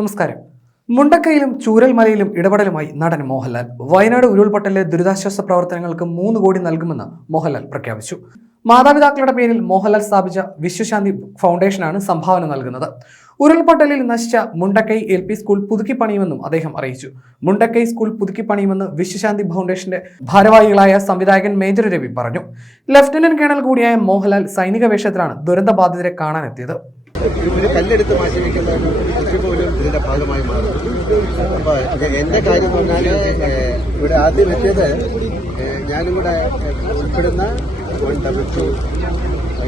നമസ്കാരം. മുണ്ടക്കയിലും ചൂരൽമലയിലും ഇടപെടലുമായി നടൻ മോഹൻലാൽ. വയനാട് ഉരുൾപൊട്ടലിലെ ദുരിതാശ്വാസ പ്രവർത്തനങ്ങൾക്ക് മൂന്ന് കോടി നൽകുമെന്ന് മോഹൻലാൽ പ്രഖ്യാപിച്ചു. മാതാപിതാക്കളുടെ പേരിൽ മോഹൻലാൽ സ്ഥാപിച്ച വിശ്വശാന്തി ഫൗണ്ടേഷനാണ് സംഭാവന നൽകുന്നത്. ഉരുൾപൊട്ടലിൽ നശിച്ച മുണ്ടക്കൈ എൽ പി സ്കൂൾ പുതുക്കി പണിയുമെന്നും അദ്ദേഹം അറിയിച്ചു. മുണ്ടക്കൈ സ്കൂൾ പുതുക്കി പണിയുമെന്ന് വിശ്വശാന്തി ഫൗണ്ടേഷന്റെ ഭാരവാഹികളായ സംവിധായകൻ മേജർ രവി പറഞ്ഞു. ലഫ്റ്റനന്റ് കേണൽ കൂടിയായ മോഹൻലാൽ സൈനിക വേഷത്തിലാണ് ദുരന്തബാധിതരെ കാണാനെത്തിയത്. ഒരു കല്ലെടുത്ത് മാറ്റി വെക്കുന്ന ഒരു കൃഷി പോലും ഇതിന്റെ ഭാഗമായി മാറും അപ്പൊ എന്റെ കാര്യം പറഞ്ഞാൽ ഇവിടെ ആദ്യം എത്തിയത് ഞാനും കൂടെ ഉൾപ്പെടുന്ന വൺ ഡബിൾ ടു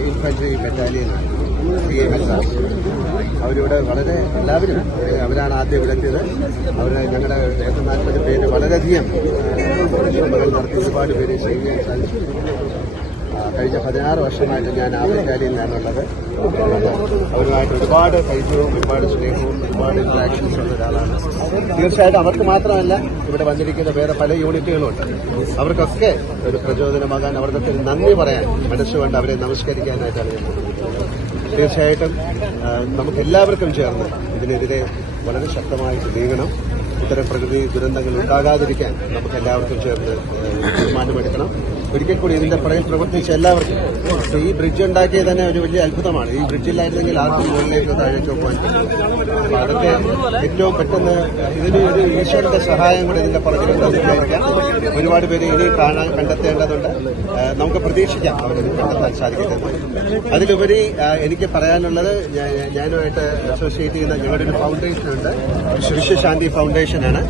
ഇൻഫൻട്രി ബറ്റാലിയനാണ് സി അവരിവിടെ വളരെ എല്ലാവരും അവരാണ് ആദ്യം ഇവിടെ എത്തിയത്. അവർ ഞങ്ങളുടെ നാൽപ്പത് പേര് വളരെയധികം നടത്തി. ഒരുപാട് പേര് ചെയ്യാൻ സാധിച്ചു. കഴിഞ്ഞ പതിനാറ് വർഷമായിട്ട് ഞാൻ ആഫ്രിക്കാലിയിലാണുള്ളത് അവരുമായിട്ട് ഒരുപാട് പരിചയവും ഒരുപാട് സ്നേഹവും ഒരുപാട് ഇന്ററാക്ഷൻസ് ഉള്ള ഒരാളാണ്. തീർച്ചയായിട്ടും അവർക്ക് മാത്രമല്ല ഇവിടെ വന്നിരിക്കുന്ന വേറെ പല യൂണിറ്റുകളുണ്ട് അവർക്കൊക്കെ ഒരു പ്രചോദനമാകാൻ അവർക്ക് നന്ദി പറയാൻ മനസ്സുകൊണ്ട് അവരെ നമസ്കരിക്കാനായിട്ടാണ് ഞാൻ. തീർച്ചയായിട്ടും നമുക്കെല്ലാവർക്കും ചേർന്ന് ഇതിനെതിരെ വളരെ ശക്തമായിട്ട് നീങ്ങണം. ഇത്തരം പ്രകൃതി ദുരന്തങ്ങൾ ഉണ്ടാകാതിരിക്കാൻ നമുക്ക് എല്ലാവർക്കും ചേർന്ന് തീരുമാനമെടുക്കണം ഒരിക്കൽ കൂടി ഇതിന്റെ പുറകിൽ പ്രവർത്തിച്ച എല്ലാവർക്കും ഈ ബ്രിഡ്ജ് ഉണ്ടാക്കിയത് തന്നെ ഒരു വലിയ അത്ഭുതമാണ്. ഈ ബ്രിഡ്ജില്ലായിരുന്നെങ്കിൽ ആർക്കും മുകളിലേക്ക് താഴേക്കോ പോകാൻ പറ്റും അതൊക്കെ ഏറ്റവും പെട്ടെന്ന് ഇതിന് ഒരു ഈശ്വരന്റെ സഹായം കൂടി ഇതിന്റെ പുറകിലുണ്ടായിരിക്കാം ഒരുപാട് പേര് ഇനി കാണാൻ കണ്ടെത്തേണ്ടതുണ്ട്. നമുക്ക് പ്രതീക്ഷിക്കാം അവരത് കണ്ടെത്താൻ സാധിക്കുന്നത് അതിലുപരി എനിക്ക് പറയാനുള്ളത് ഞാനുമായിട്ട് അസോസിയേറ്റ് ചെയ്യുന്ന ഞങ്ങളുടെ ഒരു ഫൗണ്ടേഷൻ ഉണ്ട്. വിശ്വശാന്തി ഫൗണ്ടേഷനാണ്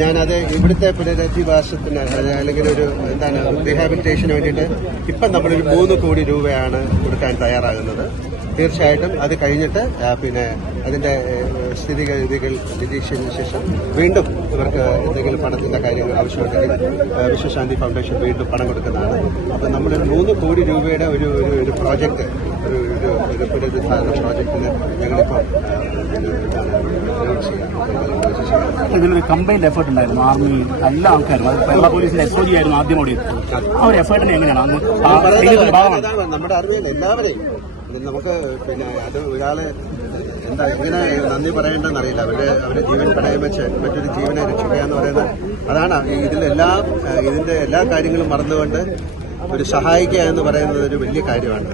ഞാനത് ഇവിടുത്തെ പുനരധിവാസത്തിന് അല്ലെങ്കിൽ ഒരു എന്താണ് റീഹാബിലിറ്റേഷന് വേണ്ടിയിട്ട് ഇപ്പം നമ്മളൊരു മൂന്ന് കോടി രൂപയാണ് കൊടുക്കാൻ തയ്യാറാകുന്നത് തീർച്ചയായിട്ടും അത് കഴിഞ്ഞിട്ട് പിന്നെ അതിന്റെ സ്ഥിതിഗതികൾ നിരീക്ഷിച്ചതിന് ശേഷം വീണ്ടും ഇവർക്ക് എന്തെങ്കിലും പണത്തിന്റെ കാര്യങ്ങൾ ആവശ്യമുണ്ടെങ്കിൽ വിശ്വശാന്തി ഫൗണ്ടേഷൻ വീണ്ടും പണം കൊടുക്കുന്നതാണ് അപ്പം നമ്മൾ മൂന്ന് കോടി രൂപയുടെ ഒരു ഒരു പ്രോജക്റ്റ് ഒരു ഒരു പുനരുദ്ധാരണ പ്രോജക്റ്റിന് ഞങ്ങളിപ്പം ആ, announce കമ്പൈൻഡ് എഫേർട്ട് ഉണ്ടായിരുന്നു. ആർമി എല്ലാ ആൾക്കാരും. അത് കേരള പോലീസിന്റെ എസ് ഒ ജി ആയിരുന്നു ആദ്യം അവിടെ ആ ഒരു എഫേർട്ടിനെ എങ്ങനെയാണ്? അന്ന് ഭാഗമാണ്. നമ്മുടെ എല്ലാവരെയും. നമുക്ക് പിന്നെ അത് ഒരാളെ എന്താ എങ്ങനെ നന്ദി പറയേണ്ടതെന്ന് അറിയില്ല. അവരുടെ അവരുടെ ജീവൻ പണയം വെച്ച് മറ്റൊരു ജീവനെ രക്ഷിക്കുക എന്ന് പറയുന്നത് അതാണ് ഇതിലെല്ലാം ഇതിന്റെ എല്ലാ കാര്യങ്ങളും മറന്നുകൊണ്ട് ഒരു സഹായിക്കുക എന്ന് പറയുന്നത് ഒരു വലിയ കാര്യമാണ്.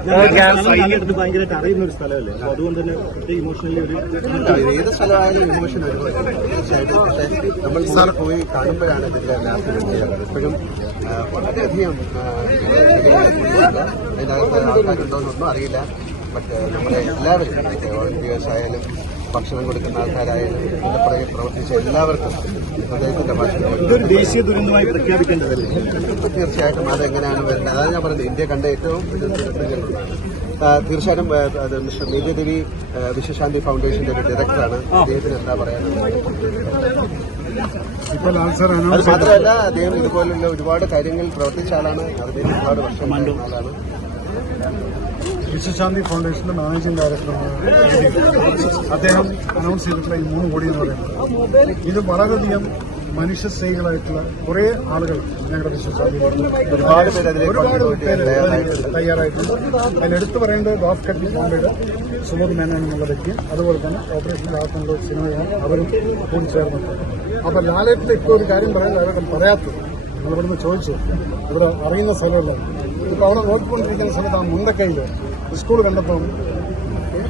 സൈന്യത്തിന് ഭയങ്കരമായിട്ട് അറിയുന്ന ഒരു സ്ഥലമല്ലേ? അപ്പൊ അതുകൊണ്ട് തന്നെ ഇമോഷണലി ഒരു ഇല്ല, ഏത് സ്ഥലമായാലും ഇമോഷൻ ഒരുപോലെ തീർച്ചയായിട്ടും പക്ഷേ നമ്മൾ സാർ. പോയി കാണുമ്പോഴാണ് ഇതിന്റെ ലാഭം എപ്പോഴും ഇപ്പോഴും വളരെയധികം ആ, അതിനകത്ത് ആൾക്കാരുണ്ടോന്നൊന്നും അറിയില്ല. ബട്ട് നമ്മുടെ എല്ലാവരും വോളണ്ടിയേഴ്സ് ആയാലും ഭക്ഷണം കൊടുക്കുന്ന ആൾക്കാരായാലും പുറകെ പ്രവർത്തിച്ച എല്ലാവർക്കും അദ്ദേഹത്തിന്റെ ഭക്ഷണം ഇതൊരു ദേശീയ ദുരന്തമായി പ്രഖ്യാപിക്കേണ്ടതല്ലേ? തീർച്ചയായിട്ടും അതെങ്ങനെയാണ് വരുന്നത്? അതാണ് ഞാൻ പറഞ്ഞത്. ഇന്ത്യ കണ്ട ഏറ്റവും തീർച്ചയായിട്ടും അത് മിസ്റ്റർ മേഘദേവി വിശ്വശാന്തി ഫൗണ്ടേഷന്റെ ഒരു ഡയറക്ടറാണ്. അദ്ദേഹത്തിന് എന്താ പറയാനുള്ളത്? അത് മാത്രമല്ല അദ്ദേഹം ഇതുപോലുള്ള ഒരുപാട് കാര്യങ്ങളിൽ പ്രവർത്തിച്ച ആളാണ്. അതിന് ഒരുപാട് വർഷം ആളാണ്. വിശ്വശാന്തി ഫൗണ്ടേഷന്റെ മാനേജിംഗ് ഡയറക്ടറാണ് അദ്ദേഹം അനൗൺസ് ചെയ്തിട്ടുള്ള ഈ മൂന്ന് കോടി എന്ന് പറയുന്നത്. ഇത് വളരെയധികം മനുഷ്യ സ്നേഹികളായിട്ടുള്ള കുറെ ആളുകൾ ഞങ്ങളുടെ വിശ്വശാന്തി ഒരുപാട് പേര് തയ്യാറായിട്ടുണ്ട്. അതിൽ എടുത്തു പറയേണ്ടത് ഡോഫ് കട്ടി കോണ്ടയുടെ സുബോധ് മേനോൻ എന്നുള്ള വ്യക്തിയും അതുപോലെ തന്നെ ഓപ്പറേഷൻ ലാസ്റ്റ് സിനിമയാണ് സിനിമയും അവരും കൂടി ചേർന്നിട്ടുണ്ട് അപ്പൊ ലാലേട്ടിന്റെ ഇപ്പോൾ ഒരു കാര്യം പറയാൻ ലാലേട്ടൻ പറയാത്തത്. നമ്മളിവിടുന്ന് ചോദിച്ചു ഇവിടെ അറിയുന്ന സ്ഥലമല്ല ഇപ്പൊ അവിടെ നോക്കിക്കൊണ്ടിരിക്കുന്ന സമയത്ത് ആ മുണ്ടക്കൈയിൽ സ്കൂൾ കണ്ടപ്പോൾ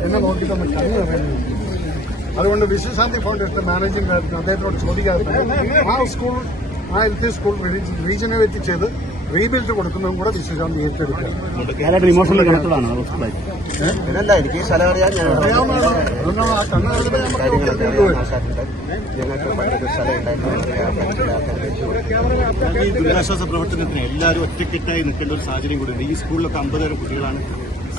എന്നെ നോക്കിയിട്ട് നമ്മൾ കണ്ണു പറയുന്നു അതുകൊണ്ട് വിശ്വശാന്തി ഫൗണ്ടേഷൻ മാനേജിംഗ് ഡയറക്ടർ അദ്ദേഹത്തോട് ചോദിക്കാതെ ആ സ്കൂൾ ആ എൽ പി സ്കൂൾ റീജനറേറ്റ് ചെയ്ത് റീബിൽഡ് കൊടുക്കുന്നതും കൂടെ വിശ്വശാന്തി ഏറ്റെടുക്കുക. എനിക്ക് ഈ സ്ഥലം അറിയാം ദുരിതാശ്വാസ പ്രവർത്തനത്തിന് എല്ലാവരും ഒറ്റക്കെട്ടായി നിൽക്കേണ്ട ഒരു സാഹചര്യം കൂടി ഈ സ്കൂളിലൊക്കെ അമ്പതോരം കുട്ടികളാണ്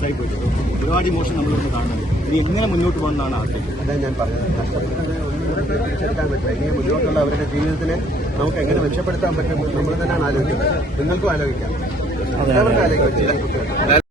മിസ്സായി പോയിട്ടുണ്ട് ഒരുപാട് ഇമോഷൻ നമ്മളിവിടെ കാണുന്നത് ഇനി എങ്ങനെ മുന്നോട്ട് പോകുന്നതാണ് ആഗ്രഹം. അതാണ് ഞാൻ പറഞ്ഞത് നഷ്ടപ്പെട്ടത് ഒന്നും തിരിച്ചെടുക്കാൻ പറ്റില്ല. ഇനി മുന്നോട്ടുള്ള അവരുടെ ജീവിതത്തിനെ നമുക്ക് എങ്ങനെ മെച്ചപ്പെടുത്താൻ പറ്റും നമ്മൾ തന്നെയാണ് ആലോചിക്കുന്നത്. നിങ്ങൾക്കും ആലോചിക്കാം. എല്ലാവർക്കും ആലോചിക്കാം.